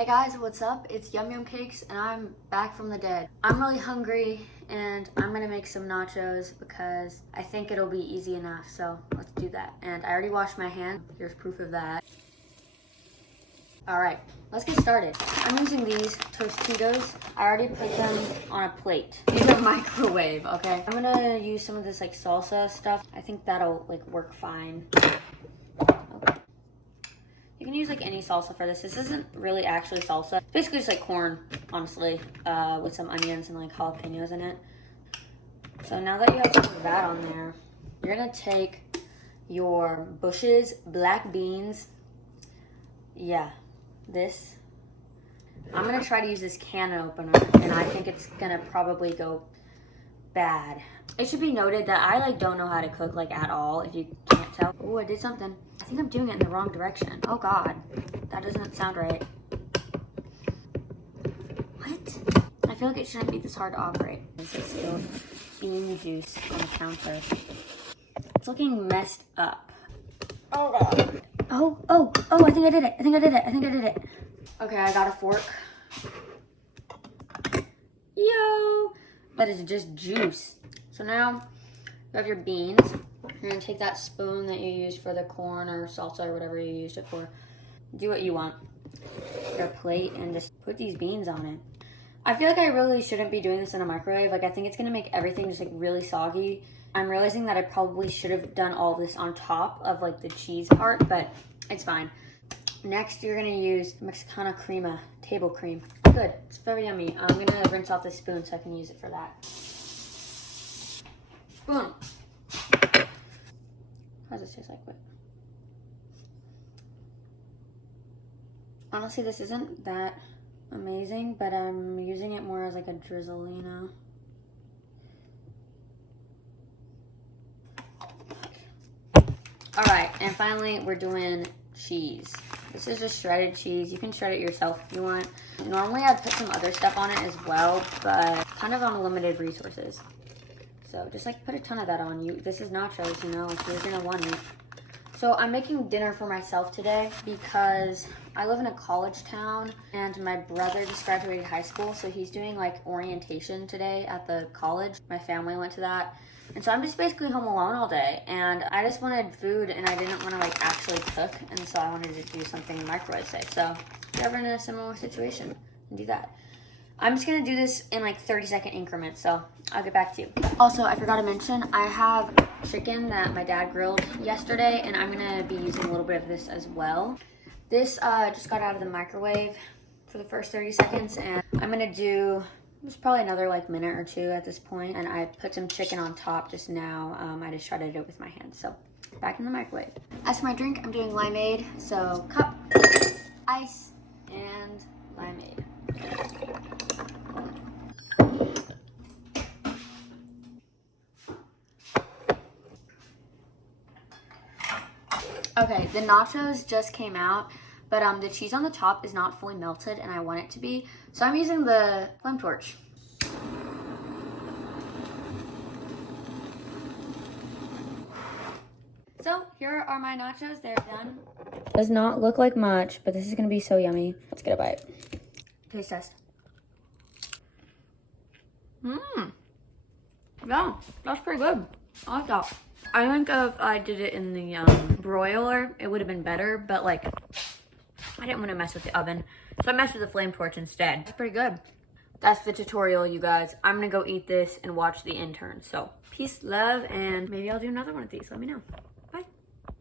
Hey guys, what's up? It's Yum Yum Cakes and I'm back from the dead. I'm really hungry and I'm gonna make some nachos because I think it'll be easy enough, so let's do that. And I already washed my hand. Here's proof of that. Alright, let's get started. I'm using these Tostitos. I already put them on a plate. These are microwave, okay? I'm gonna use some of this like salsa stuff. I think that'll like work fine. You can use like any salsa for this. This isn't really actually salsa. It's basically just like corn, honestly, with some onions and like jalapenos in it. So now that you have some of that on there, you're gonna take your Bush's black beans. Yeah, this. I'm gonna try to use this can opener and I think it's gonna probably go bad. It should be noted that I like don't know how to cook like at all, if you can't tell. Oh, I did something. I think I'm doing it in the wrong direction. Oh God, that doesn't sound right. What? I feel like it shouldn't be this hard to operate. This is still bean juice on the counter. It's looking messed up. Oh God. Oh, I think I did it. Okay, I got a fork. Yo! That is just juice. So now you have your beans. You're gonna take that spoon that you used for the corn or salsa or whatever you used it for. Do what you want. Your plate and just put these beans on it. I feel like I really shouldn't be doing this in a microwave. Like I think it's gonna make everything just like really soggy. I'm realizing that I probably should have done all this on top of like the cheese part, but it's fine. Next, you're gonna use Mexicana crema, table cream. Good, it's very yummy. I'm gonna rinse off the spoon so I can use it for that. Spoon. How does this taste like? What? Honestly, this isn't that amazing, but I'm using it more as like a drizzle, you know? All right, and finally, we're doing cheese. This is just shredded cheese. You can shred it yourself if you want. Normally, I'd put some other stuff on it as well, but kind of on limited resources. So just like put a ton of that on you. This is nachos, you know, like you're gonna want it. So I'm making dinner for myself today because I live in a college town and my brother just graduated high school. So he's doing like orientation today at the college. My family went to that. And so I'm just basically home alone all day and I just wanted food and I didn't want to like actually cook. And so I wanted to do something microwave safe. So if you're ever in a similar situation, do that. I'm just gonna do this in like 30-second increments, so I'll get back to you. Also, I forgot to mention, I have chicken that my dad grilled yesterday, and I'm gonna be using a little bit of this as well. This just got out of the microwave for the first 30 seconds, and I'm gonna do, it's probably another like minute or two at this point, and I put some chicken on top just now. I just shredded it with my hands, so back in the microwave. As for my drink, I'm doing limeade, so cup, ice, and limeade. Okay, the nachos just came out, but the cheese on the top is not fully melted and I want it to be. So I'm using the flame torch. So here are my nachos, they're done. Does not look like much, but this is gonna be so yummy. Let's get a bite. Taste test. Yeah, that's pretty good. I like that. I think if I did it in the broiler, it would have been better, but like, I didn't want to mess with the oven, so I messed with the flame torch instead. It's pretty good. That's the tutorial, you guys. I'm gonna go eat this and watch the intern. So, peace, love, and maybe I'll do another one of these. Let me know.